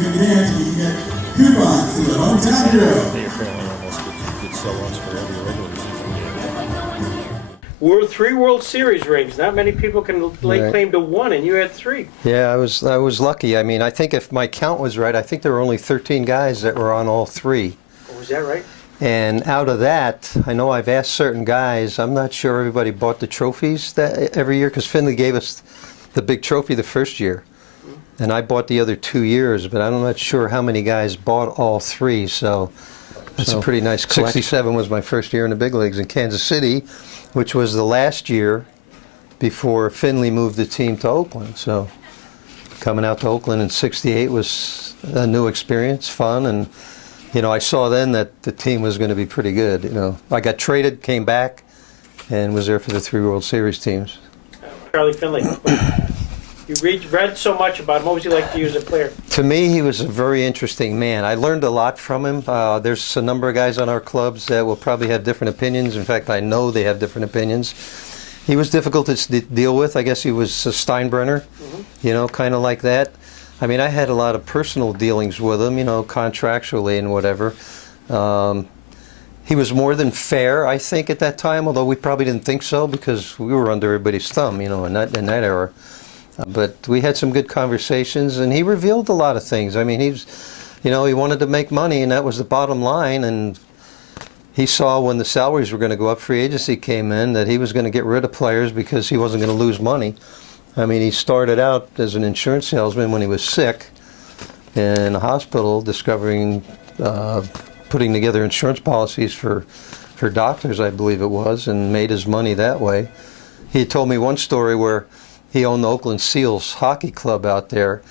can dance, we can get coupons to the hometown hero. They apparently almost get sell-outs for every regular season game. We're 3 World Series rings. Not many people can lay claim to 1, and you had 3. Yeah, I was lucky. I mean, I think if my count was right, I think there were only 13 guys that were on all 3. Oh, was that right? And out of that, I know I've asked certain guys, I'm not sure everybody bought the trophies that every year, because Finley gave us the big trophy the first year. And I bought the other 2 years, but I'm not sure how many guys bought all 3, so that's a pretty nice collection. 67 was my first year in the big leagues in Kansas City, which was the last year before Finley moved the team to Oakland. So coming out to Oakland in 68 was a new experience, fun, and you know, I saw then that the team was going to be pretty good. You know, I got traded, came back, and was there for the 3 World Series teams. Charlie Finley. You read so much about him. What was he like to you as a player? To me, he was a very interesting man. I learned a lot from him. There's a number of guys on our clubs that will probably have different opinions. In fact, I know they have different opinions. He was difficult to deal with. I guess he was a Steinbrenner, you know, kind of like that. I mean, I had a lot of personal dealings with him, you know, contractually and whatever. He was more than fair, I think, at that time, although we probably didn't think so because we were under everybody's thumb, you know, in that era. But we had some good conversations, and he revealed a lot of things. I mean, you know, he wanted to make money, and that was the bottom line. And he saw when the salaries were going to go up, free agency came in, that he was going to get rid of players because he wasn't going to lose money. I mean, he started out as an insurance salesman when he was sick in a hospital, discovering, putting together insurance policies for doctors, I believe it was, and made his money that way. He had told me one story where he owned the Oakland Seals hockey club out there,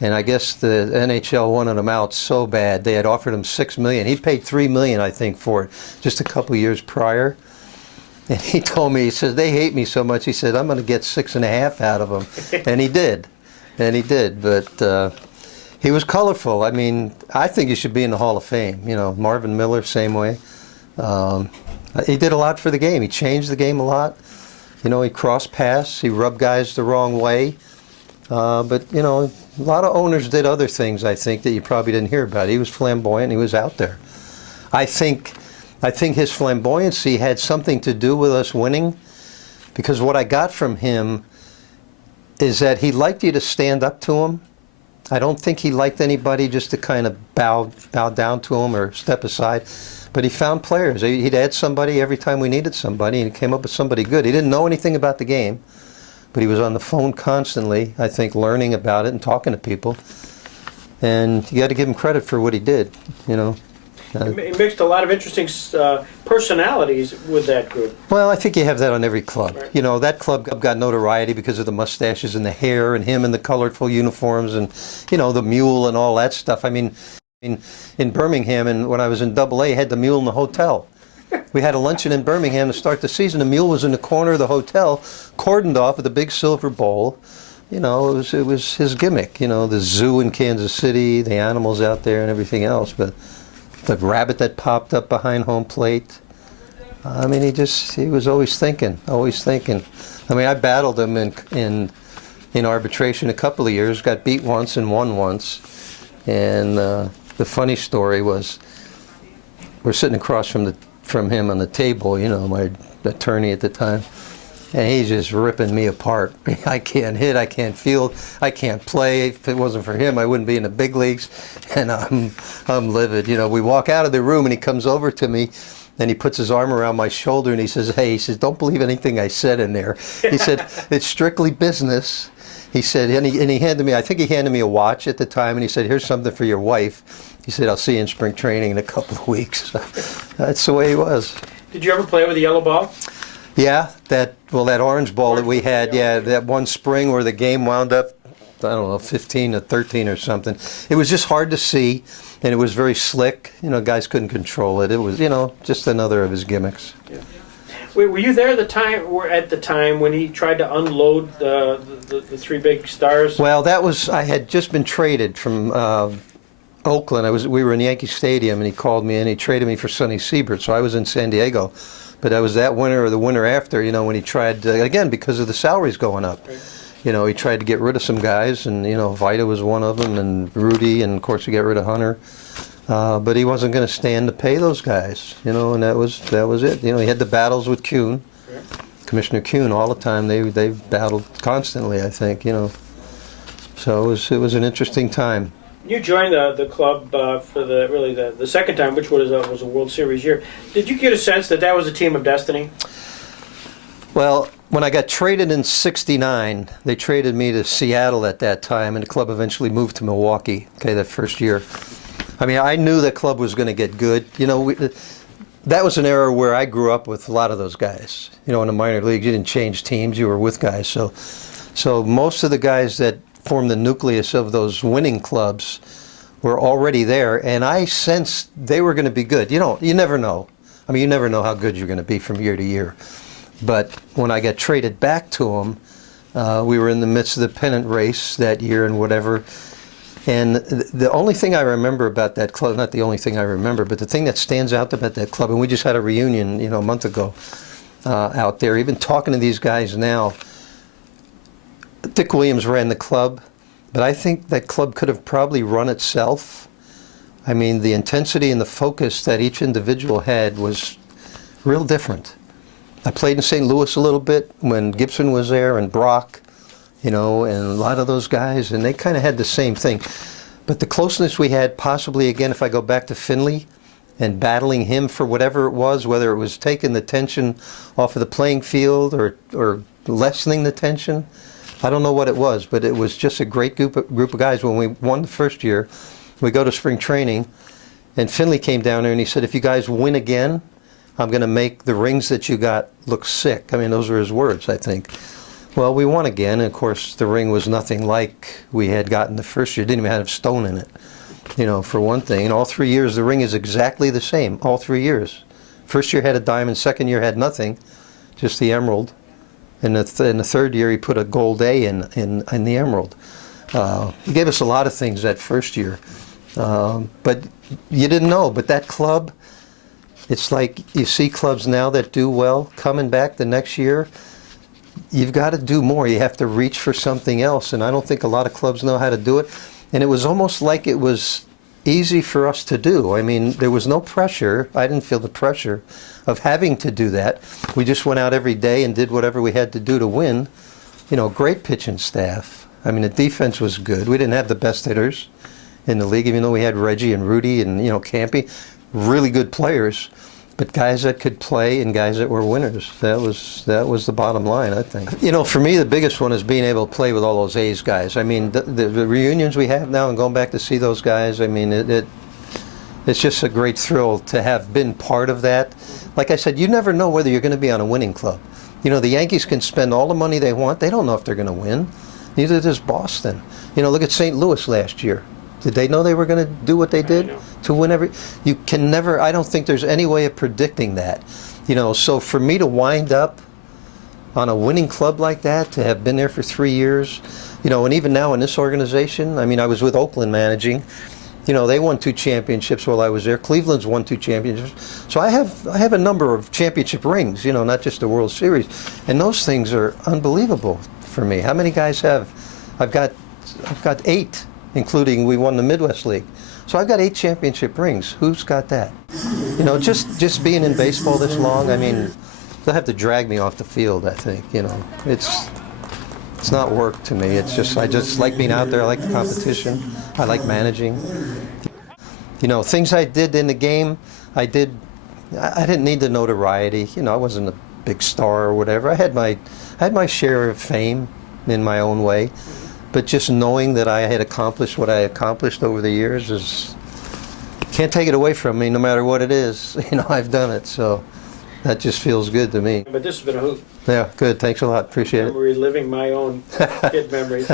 and I guess the NHL wanted him out so bad. They had offered him $6 million. He paid $3 million, I think, for it just a couple years prior. And he told me, he says, they hate me so much. He said, I'm going to get 6.5 out of them. And he did. And he did. But he was colorful. I mean, I think he should be in the Hall of Fame. You know, Marvin Miller, same way. He did a lot for the game. He changed the game a lot. You know, he crossed paths. He rubbed guys the wrong way. But, you know, a lot of owners did other things, I think, that you probably didn't hear about. He was flamboyant. He was out there. I think his flamboyancy had something to do with us winning, because what I got from him is that he liked you to stand up to him. I don't think he liked anybody just to kind of bow down to him or step aside. But he found players. He'd add somebody every time we needed somebody, and he came up with somebody good. He didn't know anything about the game, but he was on the phone constantly, I think, learning about it and talking to people. And you got to give him credit for what he did, you know. He mixed a lot of interesting personalities with that group. Well, I think you have that on every club. Right. You know, that club got notoriety because of the mustaches and the hair and him in the colorful uniforms and, you know, the mule and all that stuff. I mean, in Birmingham, and when I was in AA, had the mule in the hotel. We had a luncheon in Birmingham to start the season. The mule was in the corner of the hotel, cordoned off with a big silver bowl. You know, it was his gimmick. You know, the zoo in Kansas City, the animals out there, and everything else. But the rabbit that popped up behind home plate. I mean, he was always thinking, always thinking. I mean, I battled him in arbitration a couple of years. Got beat once and won once. And the funny story was, we're sitting across from him on the table, you know, my attorney at the time, and he's just ripping me apart. I can't hit, I can't field, I can't play. If it wasn't for him, I wouldn't be in the big leagues, and I'm livid. You know, we walk out of the room, and he comes over to me, and he puts his arm around my shoulder, and he says, "Hey," he says, "don't believe anything I said in there." He said, "It's strictly business." He said, and he handed me, I think he handed me a watch at the time, and he said, "Here's something for your wife." He said, "I'll see you in spring training in a couple of weeks." So that's the way he was. Did you ever play with the yellow ball? Yeah, that orange ball that we had, yeah, that one spring where the game wound up, I don't know, 15-13 or something. It was just hard to see, and it was very slick. You know, guys couldn't control it. It was, you know, just another of his gimmicks. Yeah. Were you there at the time when he tried to unload the 3 big stars? Well, I had just been traded from Oakland. We were in Yankee Stadium, and he called me in. He traded me for Sonny Siebert, so I was in San Diego. But that was that winter or the winter after, you know, when he tried, again, because of the salaries going up. Right. You know, he tried to get rid of some guys, and you know, Vita was one of them, and Rudy, and of course he got rid of Hunter. But he wasn't going to stand to pay those guys, you know, and that was it. You know, he had the battles with Kuhn, Commissioner Kuhn, all the time. They battled constantly, I think, you know. So it was an interesting time. You joined the club for the second time, which was a World Series year. Did you get a sense that was a team of destiny? Well, when I got traded in '69, they traded me to Seattle at that time, and the club eventually moved to Milwaukee. Okay, that first year. I mean, I knew the club was going to get good. You know, that was an era where I grew up with a lot of those guys. You know, in the minor leagues, you didn't change teams; you were with guys. So most of the guys that formed the nucleus of those winning clubs were already there, and I sensed they were going to be good. You never know. I mean, you never know how good you're going to be from year to year. But when I got traded back to them, we were in the midst of the pennant race that year and whatever. And the only thing I remember about that club, not the only thing I remember, but the thing that stands out about that club, and we just had a reunion, you know, a month ago out there, even talking to these guys now. Dick Williams ran the club, but I think that club could have probably run itself. I mean, the intensity and the focus that each individual had was real different. I played in St. Louis a little bit when Gibson was there, and Brock, you know, and a lot of those guys, and they kind of had the same thing. But the closeness we had, possibly, again, if I go back to Finley and battling him for whatever it was, whether it was taking the tension off of the playing field or lessening the tension, I don't know what it was, but it was just a great group of guys. When we won the first year, we go to spring training, and Finley came down there and he said, if you guys win again, I'm going to make the rings that you got look sick. I mean, those were his words, I think. Well, we won again, and of course, the ring was nothing like we had gotten the first year. It didn't even have stone in it, you know, for one thing. And all 3 years, the ring is exactly the same, all 3 years. First year had a diamond, second year had nothing, just the emerald. And in the third year, he put a gold A in the emerald. He gave us a lot of things that first year. But you didn't know. But that club, it's like you see clubs now that do well coming back the next year. You've got to do more. You have to reach for something else. And I don't think a lot of clubs know how to do it. And it was almost like it was easy for us to do. I mean, there was no pressure. I didn't feel the pressure of having to do that. We just went out every day and did whatever we had to do to win. You know, great pitching staff. I mean, the defense was good. We didn't have the best hitters in the league, even though we had Reggie and Rudy and, you know, Campy. Really good players, but guys that could play and guys that were winners. That was the bottom line, I think. You know, for me, the biggest one is being able to play with all those A's guys. I mean, the reunions we have now and going back to see those guys, I mean, it's just a great thrill to have been part of that. Like I said, you never know whether you're going to be on a winning club. You know, the Yankees can spend all the money they want. They don't know if they're going to win. Neither does Boston. You know, look at St. Louis last year. Did they know they were going to do what they did to win every? You can never, I don't think there's any way of predicting that. You know, so for me to wind up on a winning club like that, to have been there for 3 years, you know, and even now in this organization, I mean, I was with Oakland managing. You know, they won 2 championships while I was there. Cleveland's won 2 championships. So I have a number of championship rings, you know, not just the World Series. And those things are unbelievable for me. How many guys have? I've got 8, including we won the Midwest League. So I've got 8 championship rings. Who's got that? You know, just being in baseball this long, I mean, they'll have to drag me off the field, I think, you know. It's not work to me. It's just, I just like being out there. I like the competition. I like managing. You know, things I did in the game, I didn't need the notoriety. You know, I wasn't a big star or whatever. I had my share of fame in my own way. But just knowing that I had accomplished what I accomplished over the years can't take it away from me, no matter what it is. You know, I've done it, so that just feels good to me. But this has been a hoot. Yeah, good. Thanks a lot. Appreciate it. I'm reliving my own kid memories.